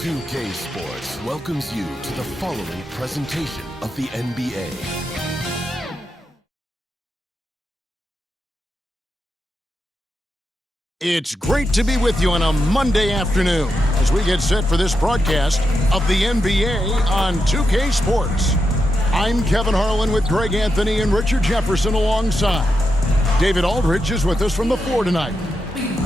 2K Sports welcomes you to the following presentation of the NBA. It's great to be with you on a Monday afternoon as we get set for this broadcast of the NBA on 2K Sports. I'm Kevin Harlan with Greg Anthony and Richard Jefferson alongside. David Aldridge is with us from the floor tonight.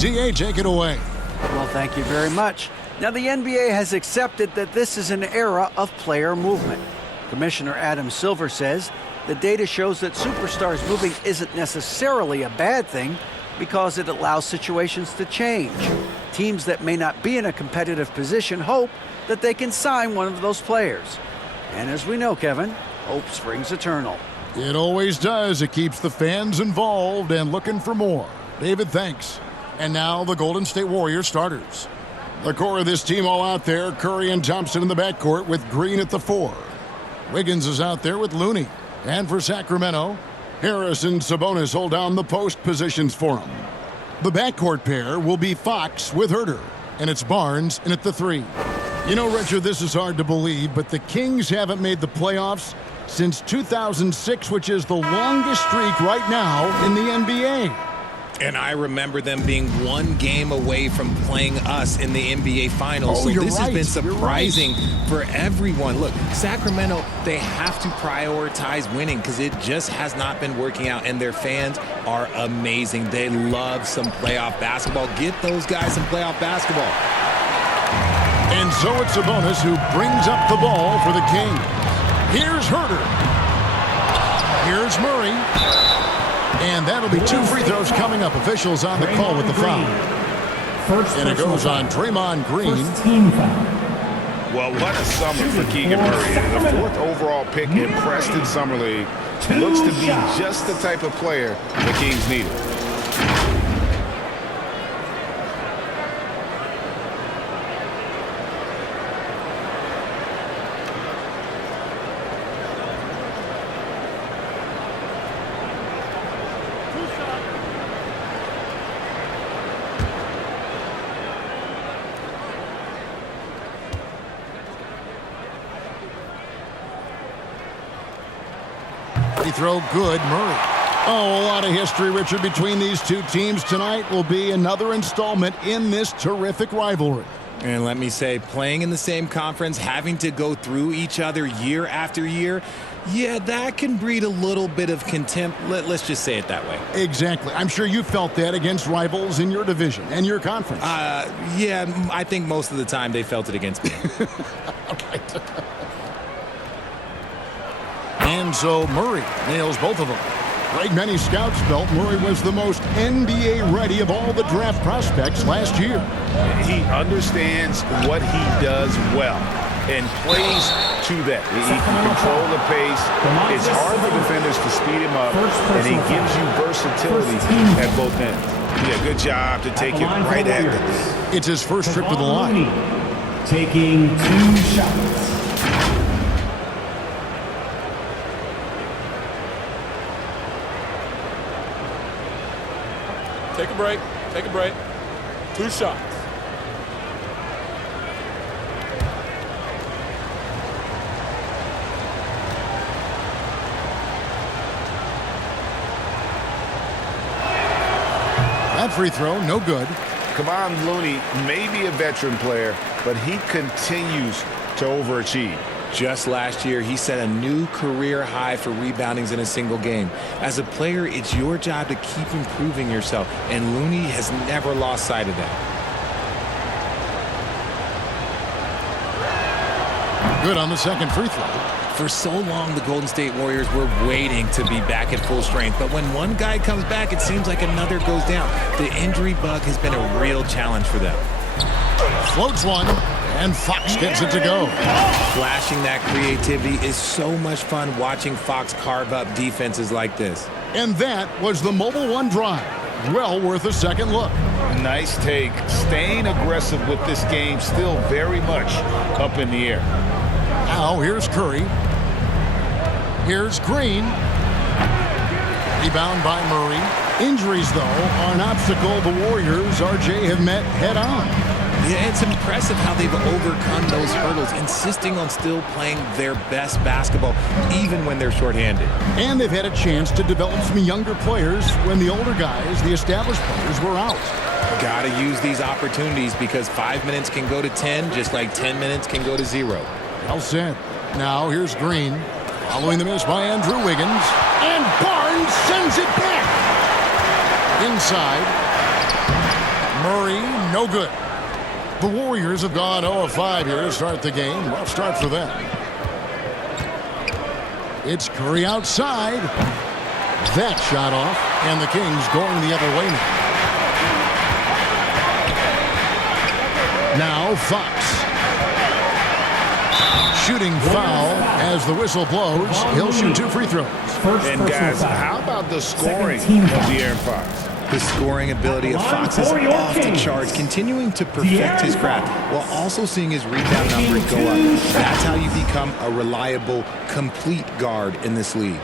DA, take it away. Well, thank you very much. Now, the NBA has accepted that this is an era of player movement. Commissioner Adam Silver says the data shows that superstars moving isn't necessarily a bad thing because it allows situations to change. Teams that may not be in a competitive position hope that they can sign one of those players. And as we know, Kevin, hope springs eternal. It always does. It keeps the fans involved and looking for more. David, thanks. And now the Golden State Warriors starters. The core of this team all out there, Curry and Thompson in the backcourt with Green at the 4. Wiggins is out there with Looney. And for Sacramento, Harris and Sabonis hold down the post positions for him. The backcourt pair will be Fox with Herter, and it's Barnes in at the 3. You know, Richard, this is hard to believe, but the Kings haven't made the playoffs since 2006, which is the longest streak right now in the NBA. And I remember them being one game away from playing us in the NBA Finals. So this has been surprising for everyone. Look, Sacramento, they have to prioritize winning because it just has not been working out. And their fans are amazing. They love some playoff basketball. Get those guys some playoff basketball. And so it's Sabonis who brings up the ball for the Kings. Here's Herter. Here's Murray. And that'll be 2 free throws coming up. Officials on the call with the foul. And it goes on Draymond Green. Well, what a summer for Keegan Murray. The 4th overall pick in Preston Summer League. Looks to be just the type of player the Kings needed. Throw good, Murray. Oh, a lot of history, Richard, between these two teams tonight will be another installment in this terrific rivalry. And let me say, playing in the same conference, having to go through each other year after year, yeah, that can breed a little bit of contempt. Let's just say it that way. Exactly. I'm sure you felt that against rivals in your division and your conference. Yeah, I think most of the time they felt it against me. Okay. And so Murray nails both of them. Like many scouts felt, Murray was the most NBA ready of all the draft prospects last year. He understands what he does well and plays to that. He can control the pace. It's hard for defenders to speed him up, and he gives you versatility at both ends. Yeah, good job to take it right at them. It's his first trip to the line. Taking 2 shots. Take a break. Take a break. 2 shots. That free throw, no good. Kevon Looney may be a veteran player, but he continues to overachieve. Just last year, he set a new career high for reboundings in a single game. As a player, it's your job to keep improving yourself, and Looney has never lost sight of that. Good on the second free throw. For so long, the Golden State Warriors were waiting to be back at full strength, but when one guy comes back, it seems like another goes down. The injury bug has been a real challenge for them. Floats one, and Fox gets it to go. Flashing that creativity is so much fun watching Fox carve up defenses like this. And that was the Mobile One drive. Well worth a second look. Nice take. Staying aggressive with this game, still very much up in the air. Now here's Curry. Here's Green. Rebound by Murray. Injuries, though, are an obstacle the Warriors, RJ, have met head-on. Yeah, it's impressive how they've overcome those hurdles, insisting on still playing their best basketball, even when they're shorthanded. And they've had a chance to develop some younger players when the older guys, the established players, were out. Got to use these opportunities because 5 minutes can go to 10, just like 10 minutes can go to 0. Well said. Now here's Green, following the miss by Andrew Wiggins. And Barnes sends it back. Inside. Murray, no good. The Warriors have gone 0 of 5 here to start the game. Rough start for them. It's Curry outside. That shot off, and the Kings going the other way now. Now Fox. Shooting foul as the whistle blows. He'll shoot 2 free throws. And guys, how about the scoring of De'Aaron Fox? The scoring ability of Fox is off the charts, continuing to perfect his craft while also seeing his rebound numbers go up. That's how you become a reliable, complete guard in this league.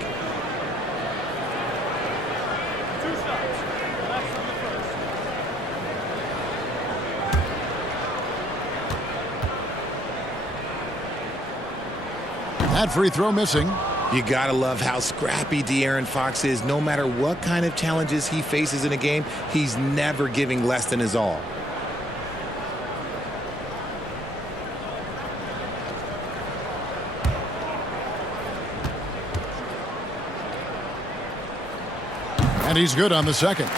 That free throw missing. You gotta love how scrappy De'Aaron Fox is. No matter what kind of challenges he faces in a game, he's never giving less than his all. And he's good on the second.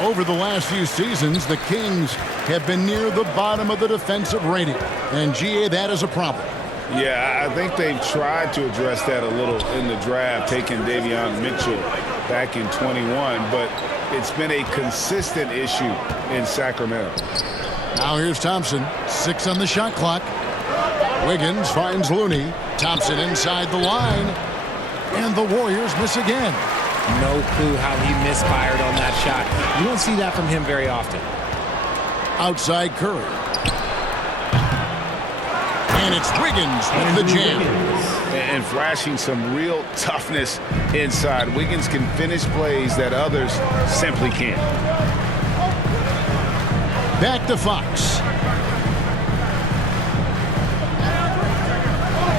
Over the last few seasons, the Kings have been near the bottom of the defensive rating. And GA, that is a problem. Yeah, I think they've tried to address that a little in the draft, taking Davion Mitchell back in 21, but it's been a consistent issue in Sacramento. Now here's Thompson, 6 on the shot clock. Wiggins finds Looney. Thompson inside the line. And the Warriors miss again. No clue how he misfired on that shot. You don't see that from him very often. Outside Curry. And it's Wiggins with the jam. And flashing some real toughness inside. Wiggins can finish plays that others simply can't. Back to Fox.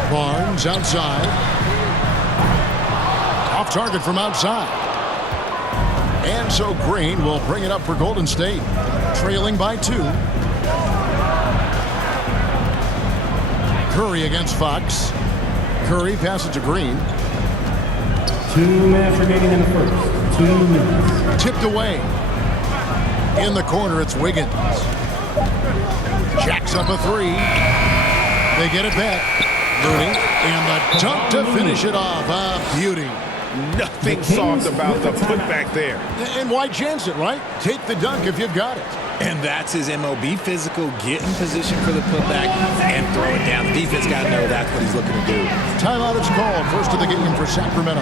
Barnes outside. Off target from outside. And so Green will bring it up for Golden State. Trailing by 2. Curry against Fox. Curry passes to Green. 2 minutes remaining in the first. 2 minutes. Tipped away. In the corner, it's Wiggins. Jacks up a 3. They get it back. Looney. And the dunk to finish it off. A beauty. Nothing soft about the putback there. And why chance it, right? Take the dunk if you've got it. And that's his MO. Be physical, get in position for the putback, and throw it down. The defense got to know that's what he's looking to do. Timeout is called. First of the game for Sacramento.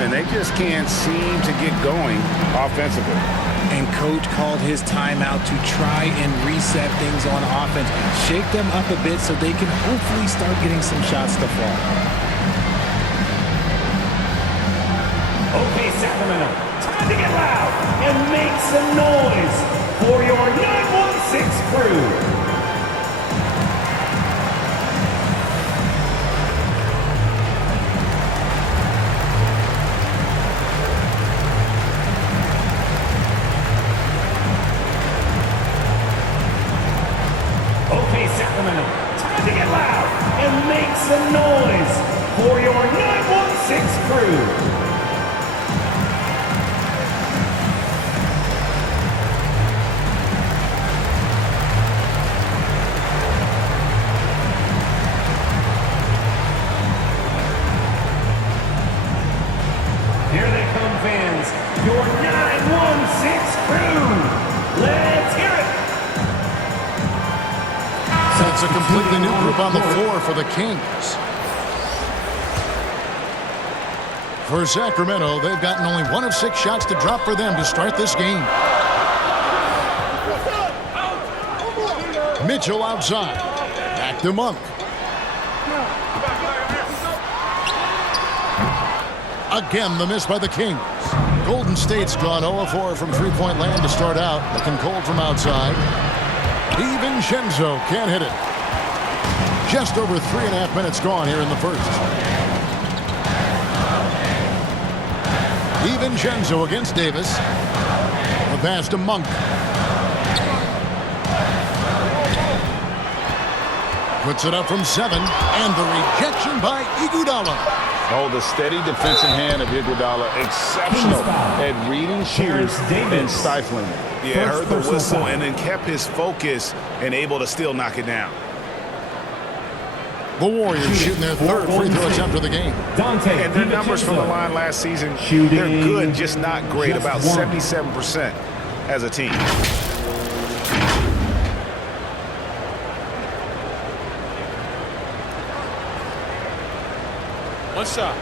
And they just can't seem to get going offensively. And coach called his timeout to try and reset things on offense. Shake them up a bit so they can hopefully start getting some shots to fall. Okay, Sacramento, time to get loud and make some noise for your 916 crew. Okay, Sacramento, time to get loud and make some noise for your 916 crew. Here they come, fans. Your 916 crew. Let's hear it. So it's a completely new group on the floor for the Kings. For Sacramento, they've gotten only 1 of 6 shots to drop for them to start this game. Mitchell outside. Back to Monk. Again, the miss by the Kings. Golden State's gone 0-4 from three-point land to start out. Looking cold from outside. DiVincenzo can't hit it. Just over 3.5 minutes gone here in the first. DiVincenzo against Davis. The pass to Monk. Puts it up from 7, and the rejection by Iguodala. Oh, the steady defensive hand of Iguodala, exceptional at reading shooters and stifling them. Yeah, heard the whistle and then kept his focus and able to still knock it down. The Warriors shooting their third free throw attempt of the game. And their numbers from the line last season, they're good, just not great, about 77% as a team. One shot.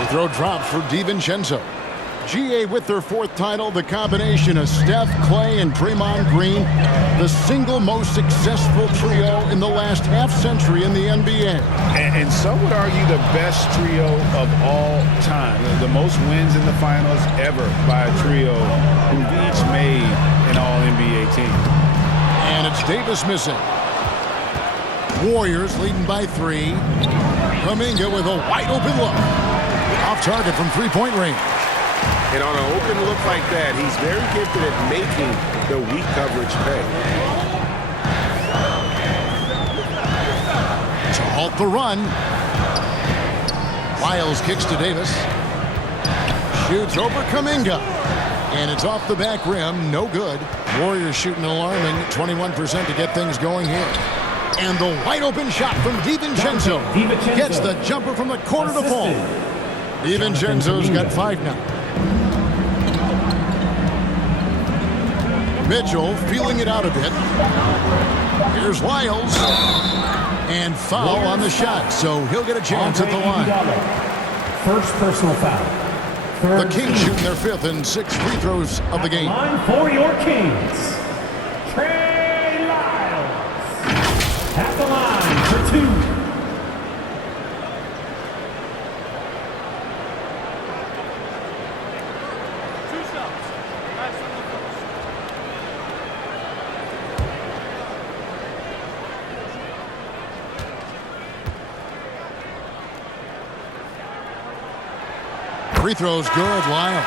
The throw drops for DiVincenzo. GA with their 4th title, the combination of Steph, Clay, and Draymond Green, the single most successful trio in the last half-century in the NBA. And some would argue the best trio of all time. The most wins in the finals ever by a trio who've each made an All-NBA team. And it's Davis missing. Warriors leading by 3. Kuminga with a wide-open look. Off target from three-point range. And on an open look like that, he's very gifted at making the weak coverage pay. To halt the run. Lyles kicks to Davis. Shoots over Kuminga. And it's off the back rim. No good. Warriors shooting an alarming 21% to get things going here. And the wide open shot from DiVincenzo. Gets the jumper from the corner to fall. DiVincenzo's got 5 now. Mitchell feeling it out a bit. Here's Lyles. And foul on the shot, so he'll get a chance at the line. First personal foul. The Kings shooting their 5th and 6th free throws of the game. Line for your Kings. Trey Lyles. At the line for 2. Free throws good, Lyles.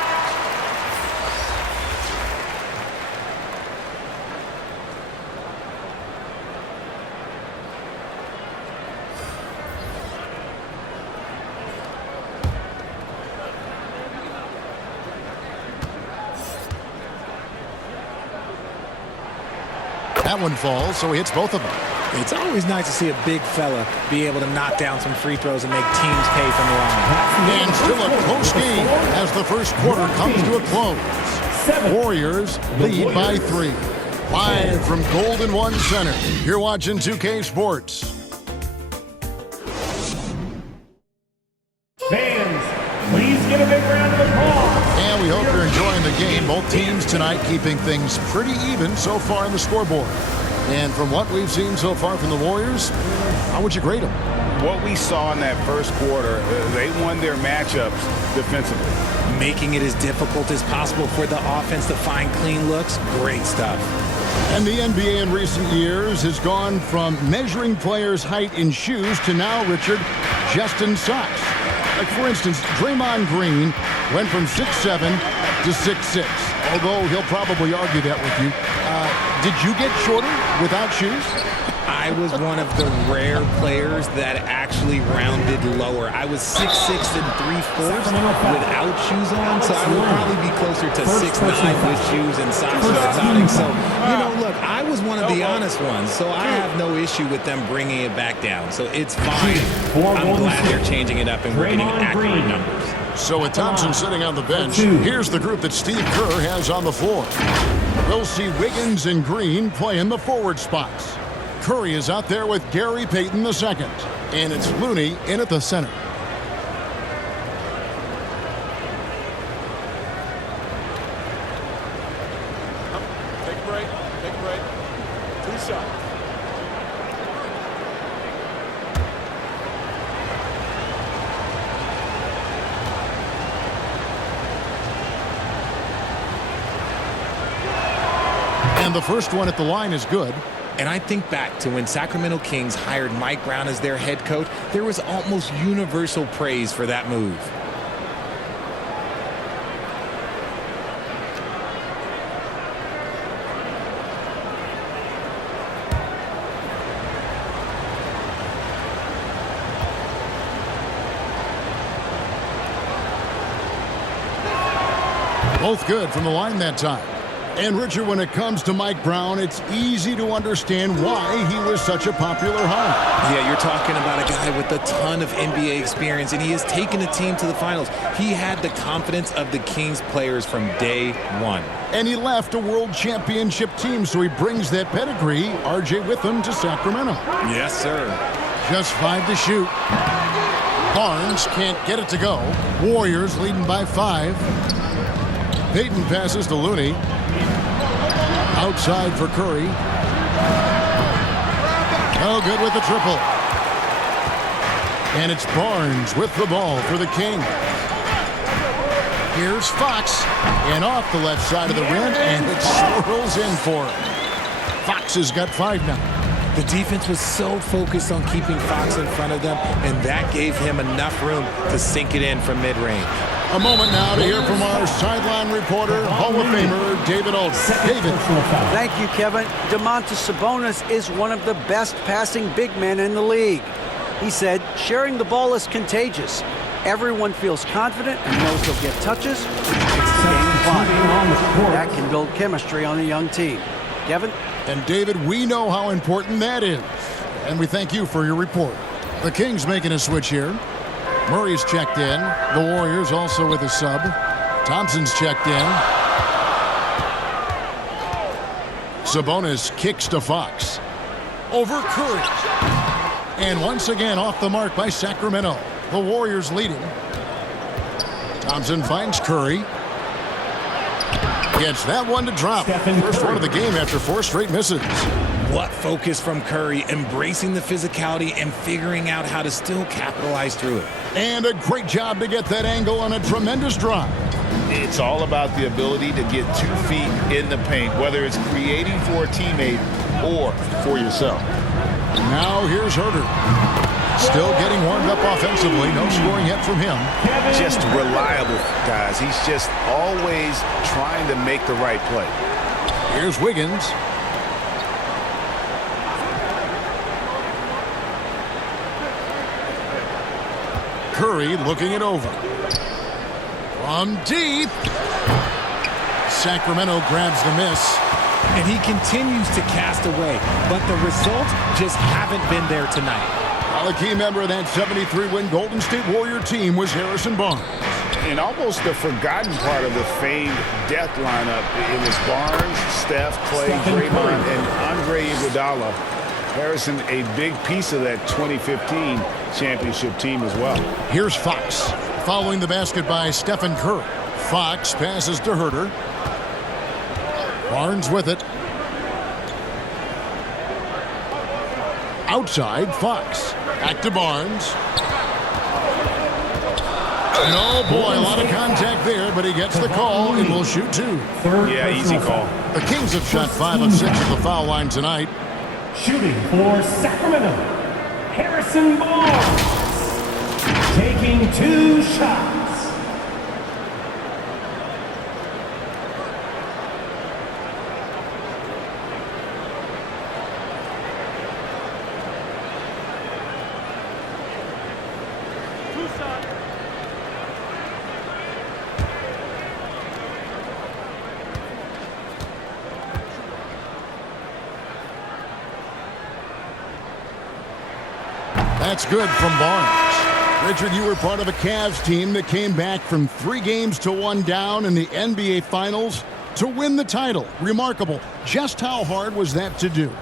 That one falls, so he hits both of them. It's always nice to see a big fella be able to knock down some free throws and make teams pay from the line. And still a close game as the first quarter comes to a close. Warriors lead by 3. Live from Golden One Center. You're watching 2K Sports. Fans, please give a big round of applause. And we hope you're enjoying the game. Both teams tonight keeping things pretty even so far on the scoreboard. And from what we've seen so far from the Warriors, how would you grade them? What we saw in that first quarter, they won their matchups defensively. Making it as difficult as possible for the offense to find clean looks. Great stuff. And the NBA in recent years has gone from measuring players' height in shoes to now, Richard, just in socks. Like, for instance, Draymond Green went from 6'7" to 6'6", although he'll probably argue that with you. Did you get shorter without shoes? I was one of the rare players that actually rounded lower. I was 6'6" and 3/4 without shoes on, so I would probably be closer to 6'9" with shoes and socks and exotic. So, you know, look, I was one of the honest ones, so I have no issue with them bringing it back down. So it's fine. I'm glad they're changing it up and we're getting accurate numbers. So with Thompson sitting on the bench, here's the group that Steve Kerr has on the floor. We'll see Wiggins and Green play in the forward spots. Curry is out there with Gary Payton II. And it's Looney in at the center. Take a break. Take a break. 2 shots. And the first one at the line is good. And I think back to when Sacramento Kings hired Mike Brown as their head coach, there was almost universal praise for that move. Both good from the line that time. And, Richard, when it comes to Mike Brown, it's easy to understand why he was such a popular hire. Yeah, you're talking about a guy with a ton of NBA experience, and he has taken a team to the finals. He had the confidence of the Kings players from day one. And he left a world championship team, so he brings that pedigree, RJ, with him to Sacramento. Yes, sir. Just 5 to shoot. Barnes can't get it to go. Warriors leading by 5. Payton passes to Looney. Outside for Curry. Oh, good with the triple. And it's Barnes with the ball for the Kings. Here's Fox. And off the left side of the rim, and it swirls in for him. Fox has got 5 now. The defense was so focused on keeping Fox in front of them, and that gave him enough room to sink it in from mid-range. A moment now to hear from our sideline reporter, Hall of Famer David Aldridge. David. Thank you, Kevin. Domantas Sabonis is one of the best passing big men in the league. He said, sharing the ball is contagious. Everyone feels confident and knows they'll get touches, which makes the game fun. That can build chemistry on a young team. Kevin? And David, we know how important that is. And we thank you for your report. The Kings making a switch here. Murray's checked in. The Warriors also with a sub. Thompson's checked in. Sabonis kicks to Fox. Over Curry. And once again off the mark by Sacramento. The Warriors leading. Thompson finds Curry. Gets that one to drop. First one of the game after 4 straight misses. What focus from Curry, embracing the physicality and figuring out how to still capitalize through it. And a great job to get that angle on a tremendous drive. It's all about the ability to get 2 feet in the paint, whether it's creating for a teammate or for yourself. Now here's Herter. Still getting warmed up offensively. No scoring yet from him. Just reliable, guys. He's just always trying to make the right play. Here's Wiggins. Curry looking it over. From deep. Sacramento grabs the miss. And he continues to cast away, but the results just haven't been there tonight. Well, a key member of that 73-win Golden State Warrior team was Harrison Barnes. And almost the forgotten part of the famed death lineup, it was Barnes, Steph, Clay, Draymond, and Andre Iguodala. Harrison, a big piece of that 2015 championship team as well. Here's Fox, following the basket by Stephen Curry. Fox passes to Herter. Barnes with it. Outside, Fox. Back to Barnes. And oh boy, a lot of contact there, but he gets the call and will shoot 2. Yeah, easy call. The Kings have shot 5 of 6 at the foul line tonight. Shooting for Sacramento, Harrison Barnes. Taking 2 shots. That's good from Barnes. Richard, you were part of a Cavs team that came back from 3 games to 1 down in the NBA Finals to win the title. Remarkable. Just how hard was that to do?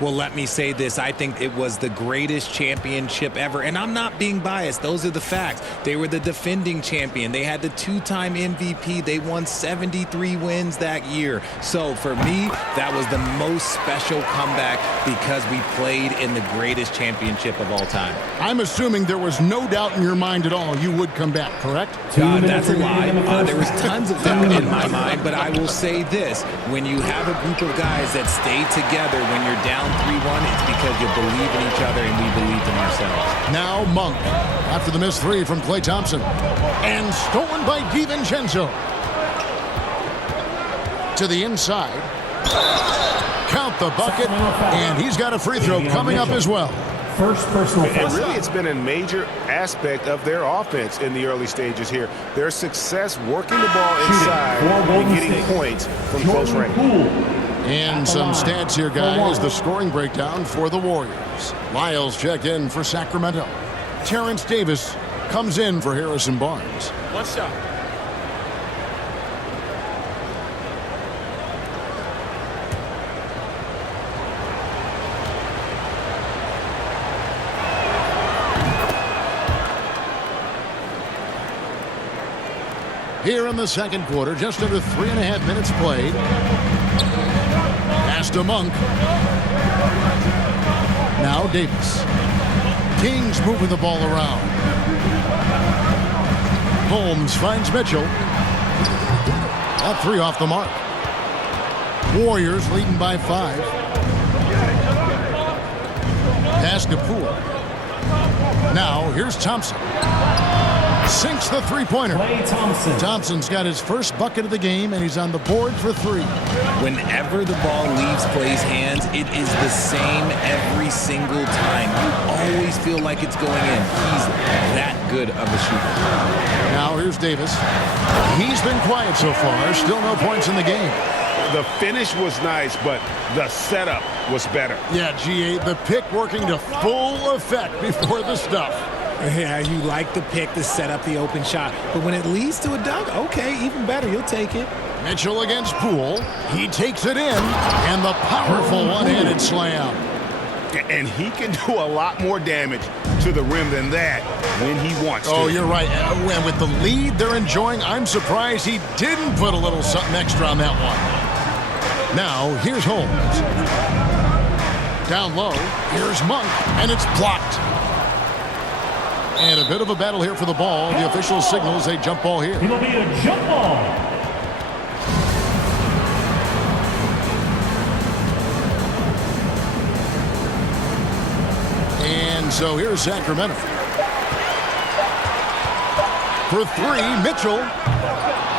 Well, let me say this. I think it was the greatest championship ever. And I'm not being biased. Those are the facts. They were the defending champion. They had the 2-time MVP. They won 73 wins that year. So for me, that was the most special comeback because we played in the greatest championship of all time. I'm assuming there was no doubt in your mind at all you would come back, correct? That's a lie. There was tons of doubt in my mind, but I will say this. When you have a group of guys that stay together when you're down 3-1, it's because you believe in each other and we believed in ourselves. Now Monk, after the missed three from Klay Thompson. And stolen by DiVincenzo. To the inside. Count the bucket, and he's got a free throw coming up as well. First personal foul. And really, it's been a major aspect of their offense in the early stages here. Their success working the ball inside and getting points from close range. And some stats here, guys. The scoring breakdown for the Warriors. Lyles checked in for Sacramento. Terrence Davis comes in for Harrison Barnes. One shot. Here in the second quarter, just under 3.5 minutes played. Pass to Monk. Now Davis. Kings moving the ball around. Holmes finds Mitchell. That three off the mark. Warriors leading by 5. Pass to Poole. Now here's Thompson. Sinks the three-pointer. Klay Thompson. Thompson's got his first bucket of the game, and he's on the board for 3. Whenever the ball leaves Klay's hands, it is the same every single time. You always feel like it's going in. He's that good of a shooter. Now here's Davis. He's been quiet so far. Still no points in the game. The finish was nice, but the setup was better. Yeah, GA, the pick working to full effect before the stuff. Yeah, you like the pick to set up the open shot. But when it leads to a dunk, okay, even better. You'll take it. Mitchell against Poole. He takes it in, and the powerful one-handed slam. And he can do a lot more damage to the rim than that when he wants to. Oh, you're right. And with the lead they're enjoying, I'm surprised he didn't put a little something extra on that one. Now, here's Holmes. Down low, here's Monk, and it's blocked. And a bit of a battle here for the ball. The official signals a jump ball here. It'll be a jump ball. And so here's Sacramento. For 3, Mitchell.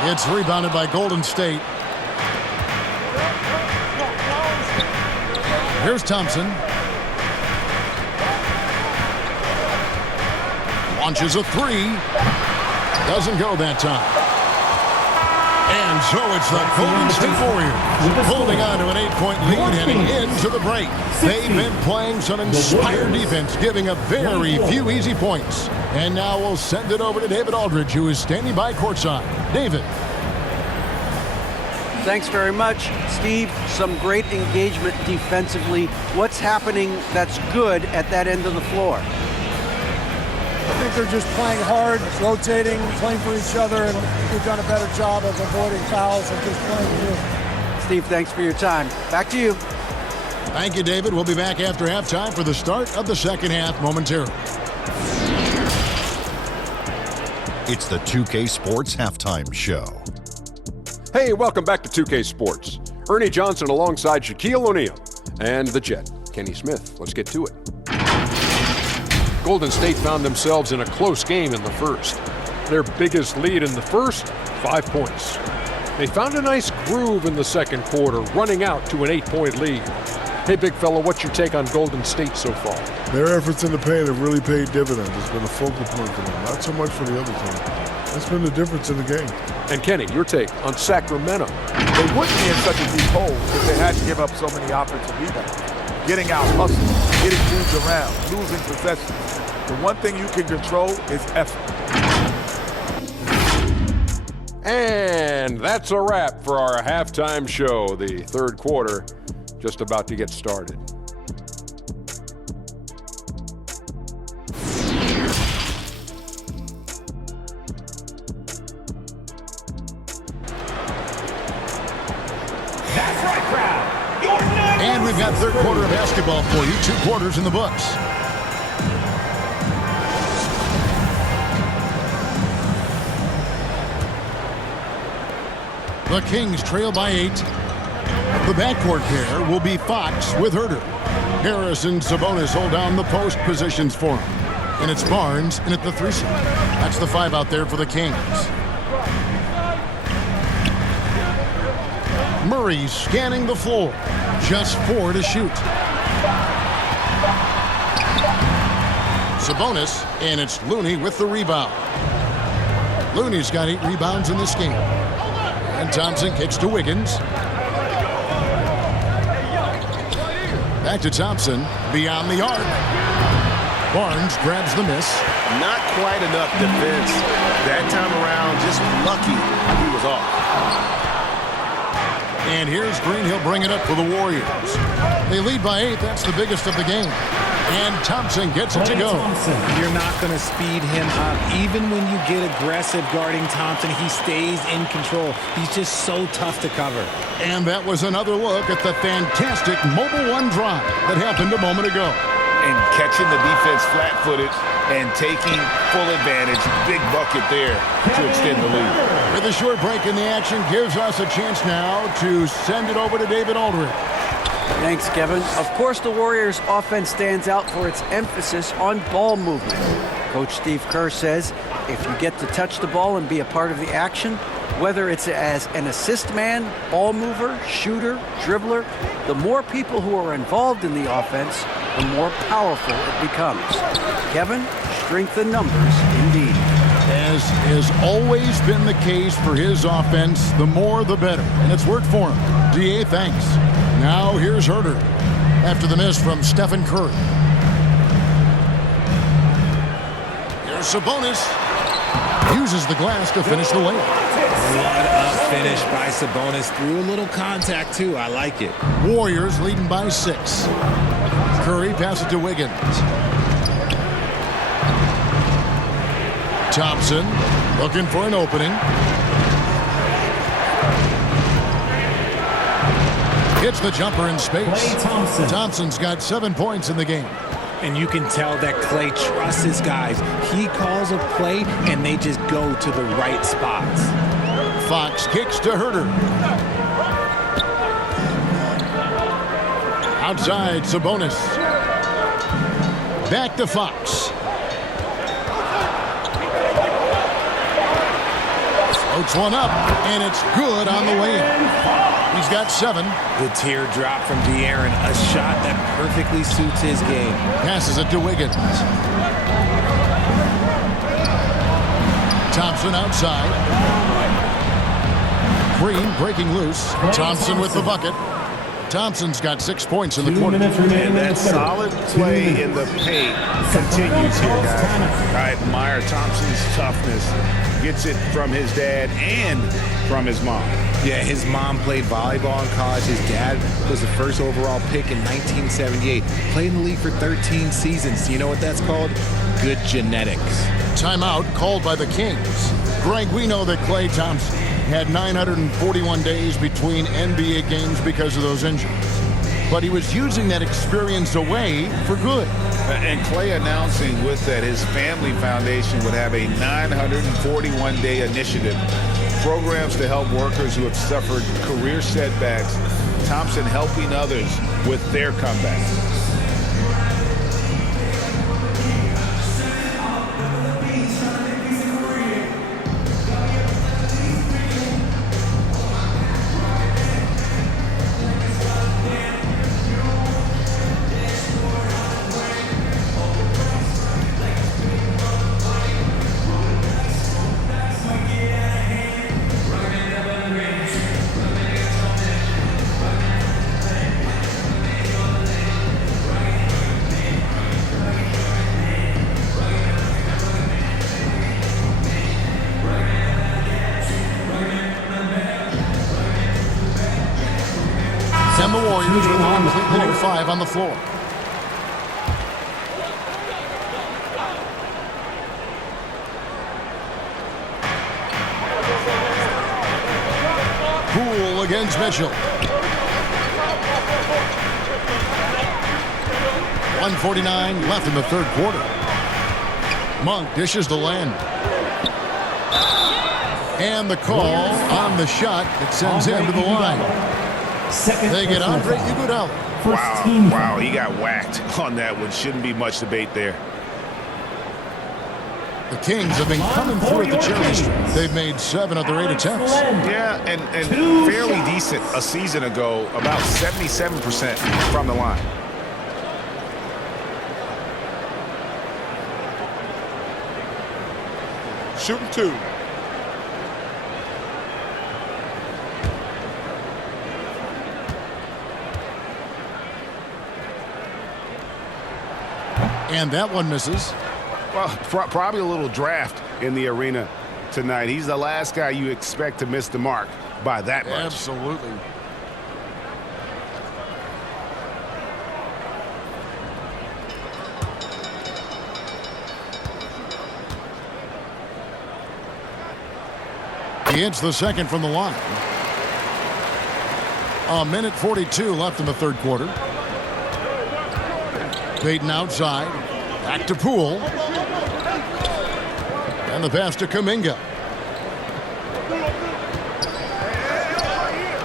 It's rebounded by Golden State. Here's Thompson. Launches a 3. Doesn't go that time. And so it's the Golden State Warriors holding on to an 8-point lead heading into the break. They've been playing some inspired defense, giving up very few easy points. And now we'll send it over to David Aldridge, who is standing by courtside. David. Thanks very much, Steve. Some great engagement defensively. What's happening that's good at that end of the floor? I think they're just playing hard, rotating, playing for each other, and we've done a better job of avoiding fouls and just playing good. Steve, thanks for your time. Back to you. Thank you, David. We'll be back after halftime for the start of the second half momentarily. It's the 2K Sports Halftime Show. Hey, welcome back to 2K Sports. Ernie Johnson alongside Shaquille O'Neal and the Jet, Kenny Smith. Let's get to it. Golden State found themselves in a close game in the first. Their biggest lead in the first, 5 points. They found a nice groove in the second quarter, running out to an 8-point lead. Hey, big fella, what's your take on Golden State so far? Their efforts in the paint have really paid dividends. It's been a focal point for them, not so much for the other team. That's been the difference in the game. And Kenny, your take on Sacramento? They wouldn't be in such a deep hole if they had to give up so many offensive rebounds. Getting out hustled, getting moved around, losing possessions. The one thing you can control is effort. And that's a wrap for our halftime show. The third quarter just about to get started. we've got third quarter of basketball for you. 2 quarters in the books. The Kings trail by 8. The backcourt pair will be Fox with Herter. Harris and Sabonis hold down the post positions for him. And it's Barnes in at the 3 slot. That's the 5 out there for the Kings. Murray scanning the floor. Just 4 to shoot. Sabonis, and it's Looney with the rebound. Looney's got 8 rebounds in this game. And Thompson kicks to Wiggins. Back to Thompson, beyond the arc. Barnes grabs the miss. Not quite enough defense. That time around, just lucky he was off. And here's Green. He'll bring it up for the Warriors. They lead by 8. That's the biggest of the game. And Thompson gets it to go. You're not going to speed him up. Even when you get aggressive guarding Thompson, he stays in control. He's just so tough to cover. And that was another look at the fantastic Mobile One drive that happened a moment ago. And catching the defense flat-footed and taking full advantage. Big bucket there to extend the lead. With a short break in the action, gives us a chance now to send it over to David Aldridge. Thanks, Kevin. Of course, the Warriors' offense stands out for its emphasis on ball movement. Coach Steve Kerr says if you get to touch the ball and be a part of the action, whether it's as an assist man, ball mover, shooter, dribbler, the more people who are involved in the offense, the more powerful it becomes. Kevin, strength in numbers, indeed. As has always been the case for his offense, the more the better. And it's worked for him. DA, thanks. Now here's Herter after the miss from Stephen Curry. Here's Sabonis. Uses the glass to finish the layup. What a finish by Sabonis. Through a little contact, too. I like it. Warriors leading by 6. Curry passes to Wiggins. Thompson looking for an opening. Hits the jumper in space. Thompson's got 7 points in the game. And you can tell that Klay trusts his guys. He calls a play, and they just go to the right spots. Fox kicks to Herter. Outside, Sabonis. Back to Fox. Floats one up, and it's good on the way in. He's got 7. The teardrop from De'Aaron, a shot that perfectly suits his game. Passes it to Wiggins. Thompson outside. Green breaking loose. Thompson with the bucket. Thompson's got 6 points in the quarter. And that solid play in the paint continues here, guys. I admire Thompson's toughness. Gets it from his dad and from his mom. Yeah, his mom played volleyball in college. His dad was the first overall pick in 1978. Played in the league for 13 seasons. You know what that's called? Good genetics. Timeout called by the Kings. Greg, we know that Klay Thompson had 941 days between NBA games because of those injuries. But he was using that experience away for good. And Klay announcing with that his family foundation would have a 941-day initiative. Programs to help workers who have suffered career setbacks. Thompson helping others with their comebacks. And the Warriors with a complete leading 5 on the floor. Poole against Mitchell. 1:49 left in the third quarter. Monk dishes to Len. And the call on the shot that sends him to the line. They get Andre Iguodala. Wow, he got whacked on that one. Shouldn't be much debate there. The Kings have been coming through at the charity stripe. They've made 7 of their 8 attempts. Yeah, and fairly decent a season ago, about 77% from the line. Shooting 2. And that one misses. Well, probably a little draft in the arena tonight. He's the last guy you expect to miss the mark by that much. Absolutely. He hits the second from the line. 1:42 left in the third quarter. Payton outside. Back to Poole. And the pass to Kuminga.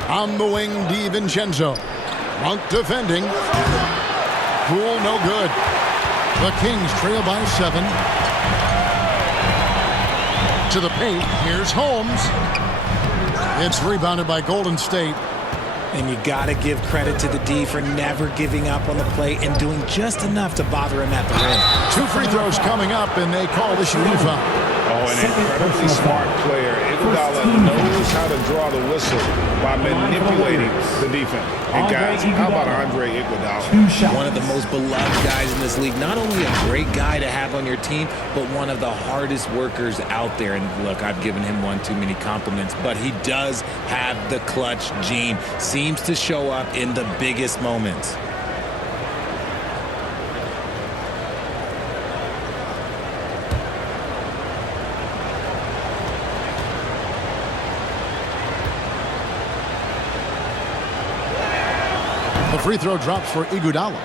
On the wing, DiVincenzo. Monk defending. Poole no good. The Kings trail by 7. To the paint. Here's Holmes. It's rebounded by Golden State. And you got to give credit to the D for never giving up on the play and doing just enough to bother him at the rim. 2 free throws coming up, and they call the shooting foul. Oh, an incredibly smart player. Iguodala knows how to draw the whistle by manipulating the defense. And guys, how about Andre Iguodala? One of the most beloved guys in this league. Not only a great guy to have on your team, but one of the hardest workers out there. And look, I've given him one too many compliments, but he does have the clutch gene. Seems to show up in the biggest moments. The free throw drops for Iguodala.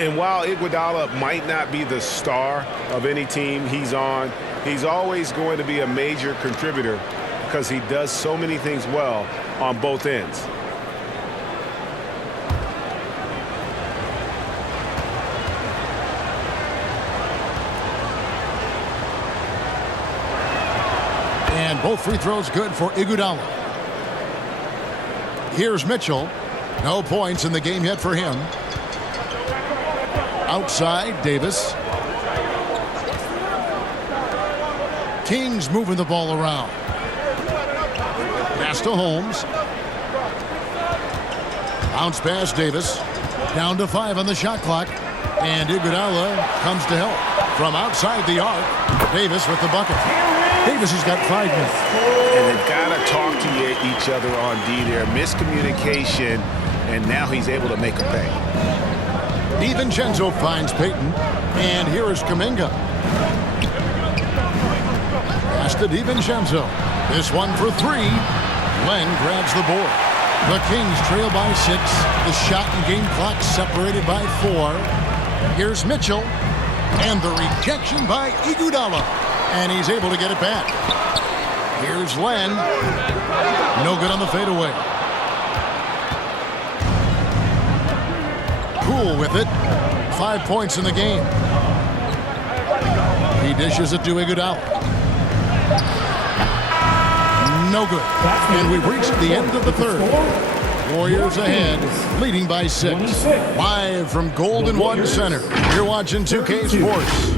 And while Iguodala might not be the star of any team he's on, he's always going to be a major contributor because he does so many things well on both ends. And both free throws good for Iguodala. Here's Mitchell. No points in the game yet for him. Outside, Davis. Kings moving the ball around. Pass to Holmes. Bounce pass, Davis. Down to 5 on the shot clock. And Iguodala comes to help. From outside the arc, Davis with the bucket. Davis has got 5 minutes. And they've got to talk to each other on D there. Miscommunication, and now he's able to make a pay. DiVincenzo finds Payton, and here is Kuminga. Pass to DiVincenzo. This one for 3. Len grabs the board. The Kings trail by 6. The shot and game clock separated by 4. Here's Mitchell, and the rejection by Iguodala, and he's able to get it back. Here's Len. No good on the fadeaway. Poole with it. 5 points in the game. He dishes it to Iguodala. No good. And we've reached the end of the third. Warriors ahead, leading by 6. Live from Golden One Center. You're watching 2K Sports.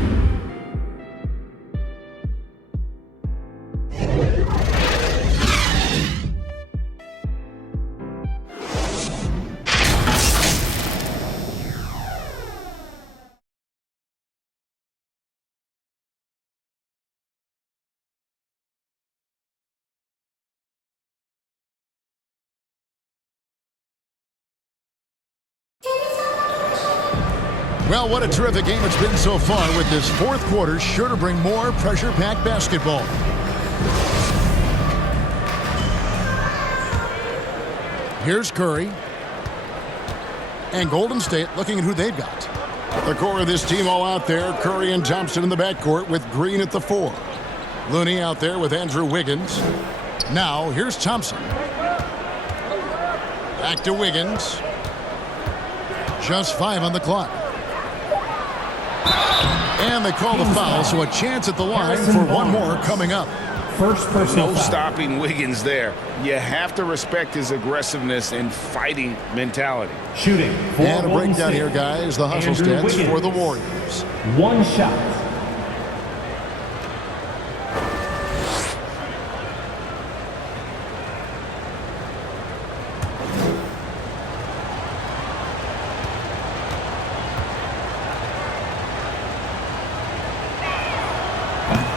Well, what a terrific game it's been so far, with this fourth quarter sure to bring more pressure-packed basketball. Here's Curry. And Golden State looking at who they've got. The core of this team all out there. Curry and Thompson in the backcourt with Green at the 4. Looney out there with Andrew Wiggins. Now, here's Thompson. Back to Wiggins. Just 5 on the clock. And they call the foul, so a chance at the line for one more coming up. First personal foul. No stopping Wiggins there. You have to respect his aggressiveness and fighting mentality. Shooting. And a breakdown here, guys. The hustle stats for the Warriors. 1 shot.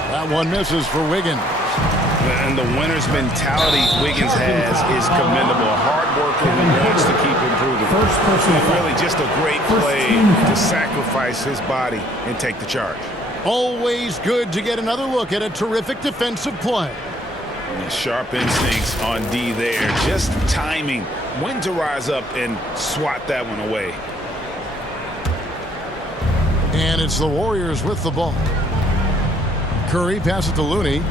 That one misses for Wiggins. And the winner's mentality Wiggins has is commendable. A hard worker who wants to keep improving. Really just a great play to sacrifice his body and take the charge. Always good to get another look at a terrific defensive play. And sharp instincts on D there. Just timing. When to rise up and swat that one away. And it's the Warriors with the ball. Curry passes to Looney.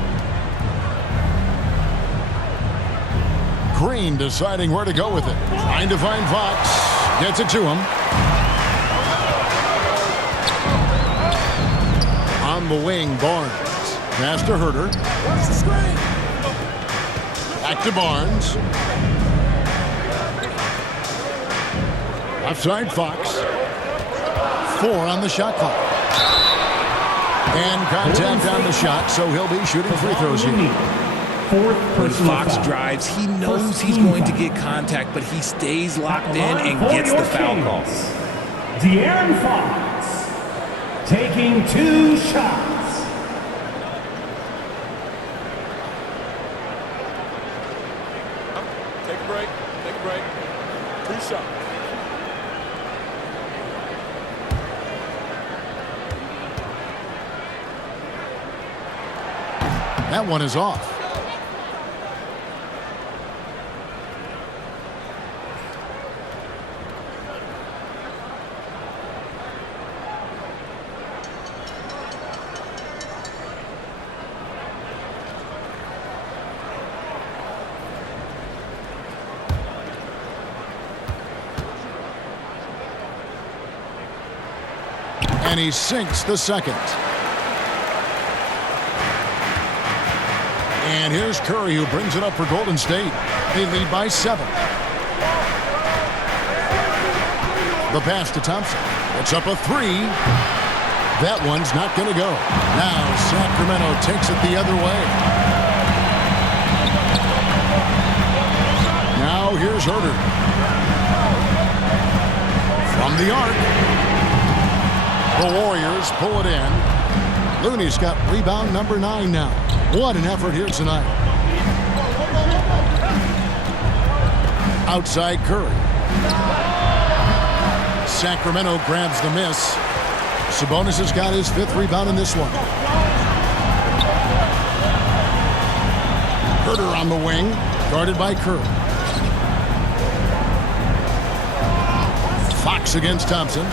Green deciding where to go with it. Trying to find Fox. Gets it to him. On the wing, Barnes. Pass to Herter. Back to Barnes. Outside Fox. 4 on the shot clock. And contact on the shot, so he'll be shooting free throws here. When Fox drives, he knows he's going to get contact, but he stays locked in and gets the foul call. De'Aaron Fox taking 2 shots. Take a break. Take a break. 2 shots. That one is off. And he sinks the second. And here's Curry, who brings it up for Golden State. They lead by 7. The pass to Thompson. It's up a 3. That one's not going to go. Now Sacramento takes it the other way. Now here's Herter. From the arc. The Warriors pull it in. Looney's got rebound number 9 now. What an effort here tonight. Outside Curry. Sacramento grabs the miss. Sabonis has got his 5th rebound in this one. Herter on the wing, guarded by Curry. Fox against Thompson.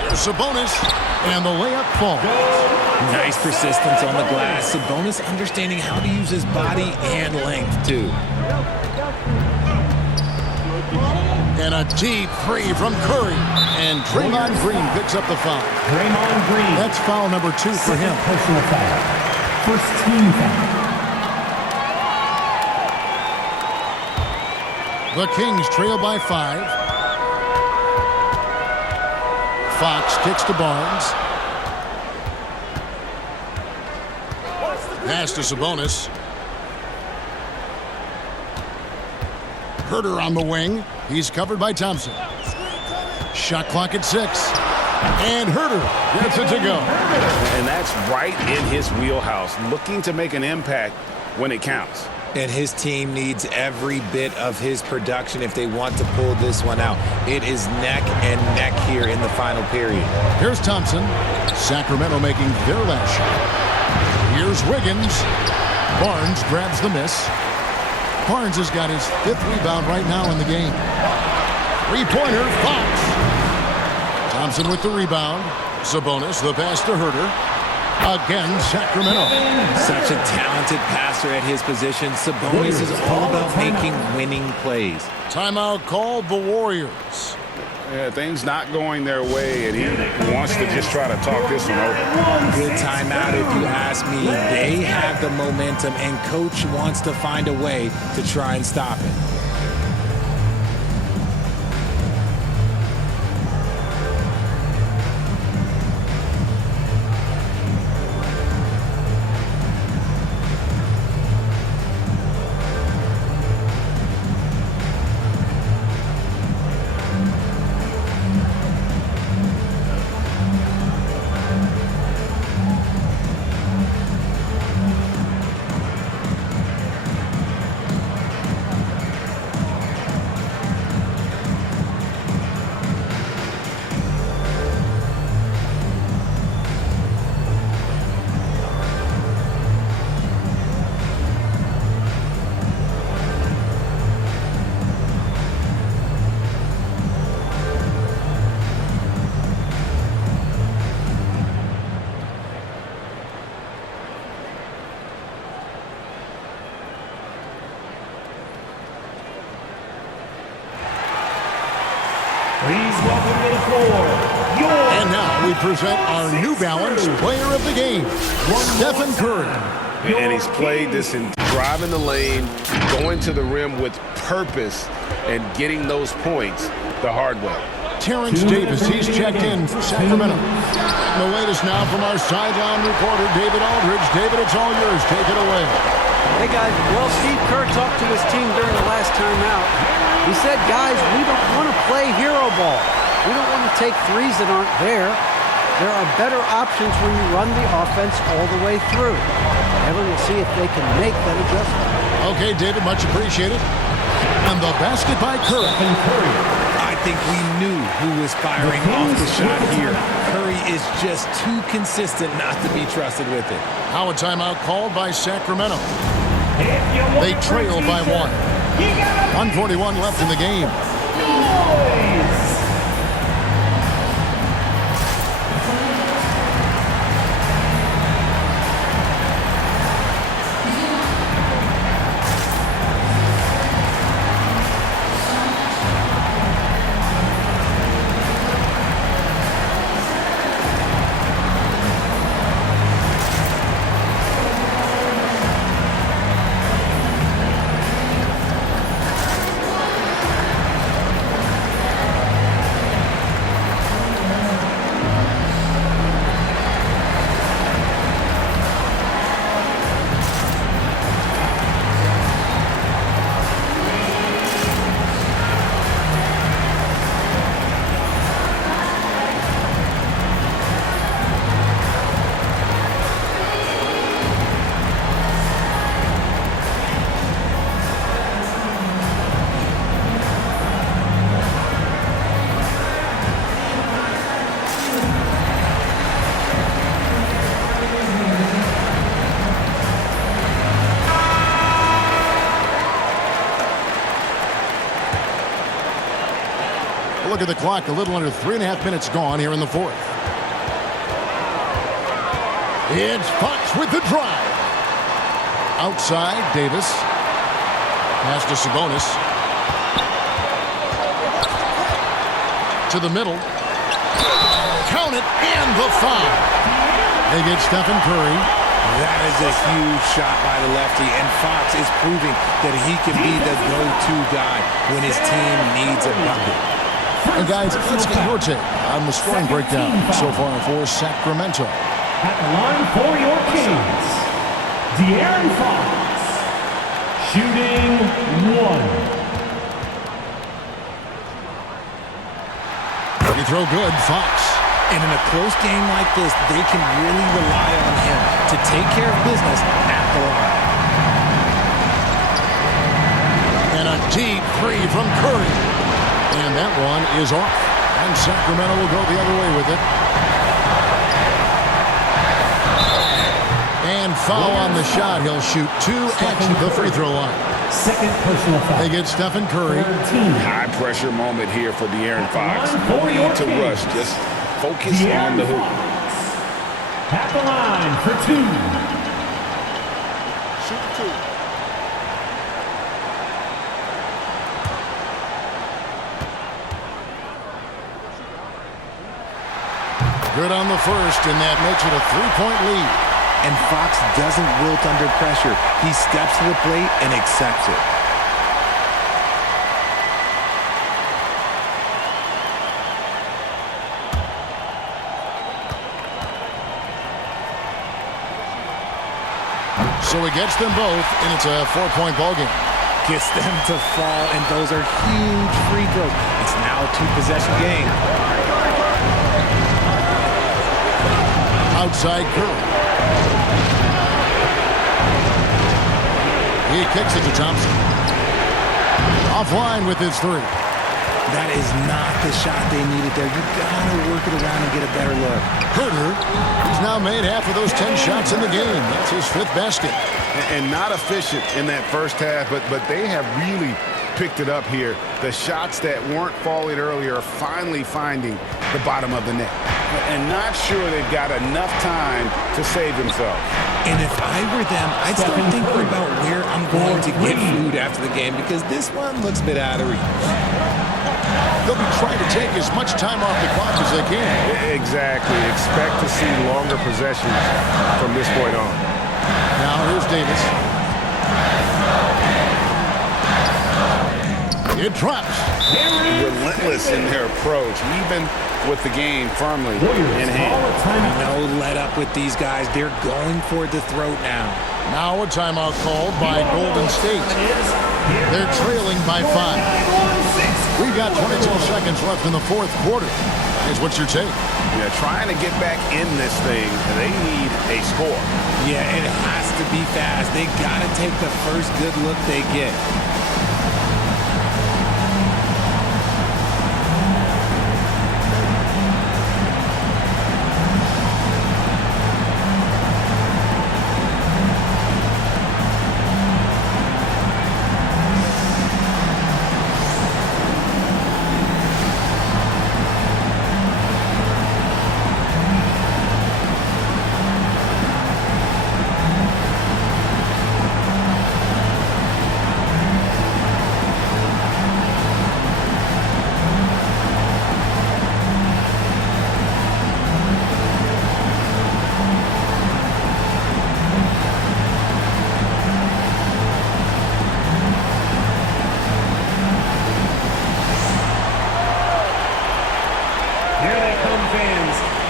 Here's Sabonis, and the layup falls. Nice persistence on the glass. Sabonis understanding how to use his body and length, too. And a deep 3 from Curry. And Draymond Green picks up the foul. Draymond Green. That's foul number 2 for him. Personal foul. First team foul. The Kings trail by 5. Fox kicks to Barnes. Pass to Sabonis. Herter on the wing. He's covered by Thompson. Shot clock at 6. And Herter gets it to go. And that's right in his wheelhouse, looking to make an impact when it counts. And his team needs every bit of his production if they want to pull this one out. It is neck and neck here in the final period. Here's Thompson. Sacramento making their last shot. Here's Wiggins. Barnes grabs the miss. Barnes has got his 5th rebound right now in the game. 3-pointer, Fox. Thompson with the rebound. Sabonis, the pass to Herter. Again, Sacramento. Such a talented passer at his position. Sabonis is all about making winning plays. Timeout called the Warriors. Yeah, things not going their way, and he wants to just try to talk this one over. Good timeout if you ask me. They have the momentum, and Coach wants to find a way to try and stop it. Please welcome to the floor, And now we present our New Balance Player of the Game, Stephen Curry. And he's played this in driving the lane, going to the rim with purpose, and getting those points the hard way. Terrence Davis, he's checked in for Sacramento. The latest now from our sideline reporter, David Aldridge. David, it's all yours. Take it away. Hey, guys. Well, Steve Kerr talked to his team during the last time out. He said, guys, we don't want to play hero ball. We don't want to take threes that aren't there. There are better options when you run the offense all the way through. Evan will see if they can make that adjustment. Okay, David, much appreciated. And the basket by Curry. I think we knew who was firing off the shot here. Curry is just too consistent not to be trusted with it. Now a timeout called by Sacramento. They trail by 1. 1:41 left in the game. Look at the clock, a little under 3.5 minutes gone here in the fourth. It's Fox with the drive. Outside, Davis. Pass to Sabonis. To the middle. Count it, and the foul. They get Stephen Curry. That is a huge shot by the lefty, and Fox is proving that he can be the go-to guy when his team needs a bucket. And guys, let's get your take on the scoring breakdown so far for Sacramento. At the line for your Kings, De'Aaron Fox, shooting 1. Free throw good, Fox. And in a close game like this, they can really rely on him to take care of business at the line. And a deep three from Curry. And that one is off. And Sacramento will go the other way with it. And foul on the shot. He'll shoot 2 at the free throw line. Second personal foul. They get Stephen Curry. High pressure moment here for De'Aaron Fox. No need to rush. Just focus on the hoop. At the line for 2. Shoot 2. Good on the first, and that makes it a 3-point lead. And Fox doesn't wilt under pressure. He steps to the plate and accepts it. So he gets them both, and it's a 4-point ballgame. Gets them to fall, and those are huge free throws. It's now a 2-possession game. Outside Curry. He kicks it to Thompson. Offline with his 3. That is not the shot they needed there. You gotta work it around and get a better look. Herter, he's now made half of those 10 shots in the game. That's his 5th basket. And not efficient in that first half, but they have really picked it up here. The shots that weren't falling earlier are finally finding the bottom of the net. And not sure they've got enough time to save themselves. And if I were them, I'd start thinking about where I'm going to get food after the game, because this one looks a bit out of reach. They'll be trying to take as much time off the clock as they can. Exactly. Expect to see longer possessions from this point on. Now here's Davis. It drops. Relentless in their approach, even with the game firmly in hand. No let up with these guys. They're going for the throat now. Now a timeout called by Golden State. They're trailing by 5. We've got 22 seconds left in the 4th quarter. Is what's your take? Yeah, trying to get back in this thing, they need a score. Yeah, it has to be fast. They got to take the first good look they get.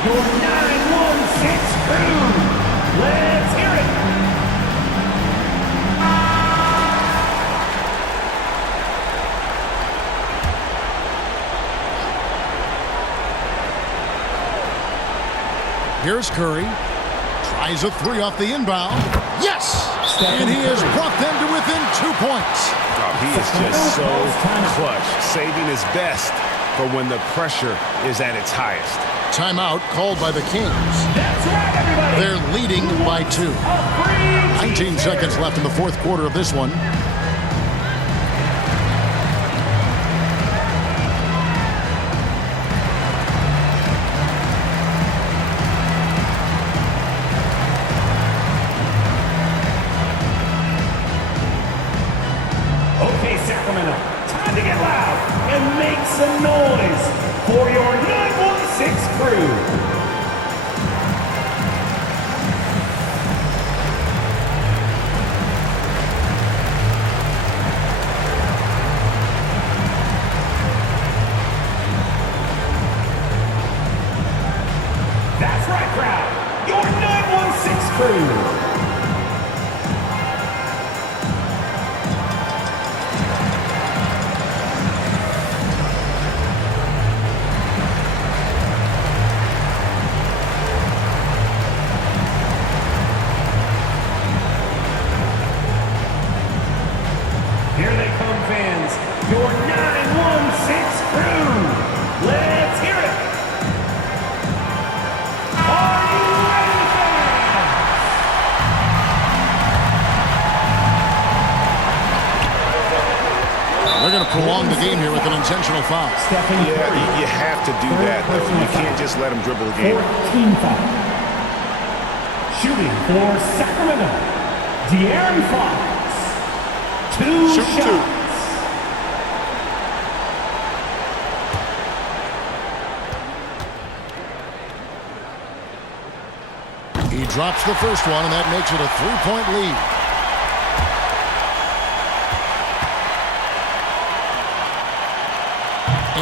Your 916 crew. Let's hear it. Here's Curry. Tries a 3 off the inbound. Yes! And he has brought them to within 2 points. Oh, he is just so clutch, saving his best for when the pressure is at its highest. Timeout called by the Kings. That's right, everybody. They're leading by 2. 19 seconds left in the 4th quarter of this one. Okay, Sacramento, time to get loud and make some noise for your 916 crew. That's right, crowd, your 916 crew. Here they come, fans. Your 916 crew. Let's hear it. Are you ready, fans? They're going to prolong the game here with an intentional foul. Yeah, you have to do that, though. You can't just let him dribble the game. 14 foul. Shooting for Sacramento, De'Aaron Fox. 2 shots. He drops the first one, and that makes it a 3-point lead.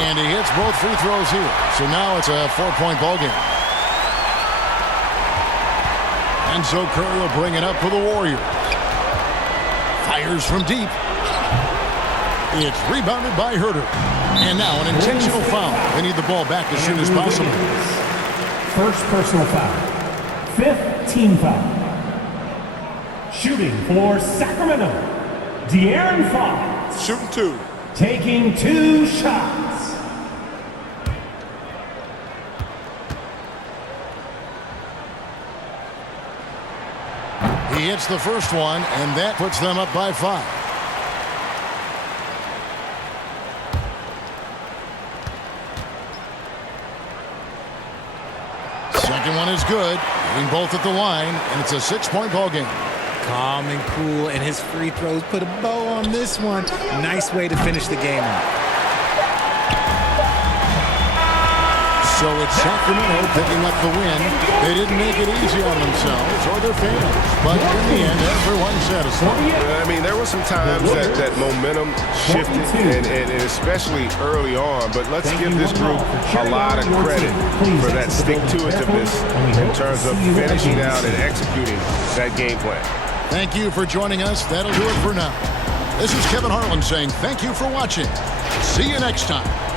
And he hits both free throws here. So now it's a 4-point ball game. And so Curry will bring it up for the Warriors. Fires from deep. It's rebounded by Herter. And now an intentional foul. They need the ball back as soon as possible. First personal foul. 5th team foul. Shooting for Sacramento, De'Aaron Fox. Shooting 2. Taking 2 shots. He hits the first one, and that puts them up by 5. Second one is good. Hitting both at the line, and it's a 6-point ball game. Calm and cool, and his free throws put a bow on this one. Nice way to finish the game off. So it's Sacramento picking up the win. They didn't make it easy on themselves or their fans, but in the end, everyone's satisfied. I mean, there were some times that momentum shifted, and especially early on, but let's give this group a lot of credit for that stick-to-itiveness in terms of finishing out and executing that game plan. Thank you for joining us. That'll do it for now. This is Kevin Harlan saying thank you for watching. See you next time.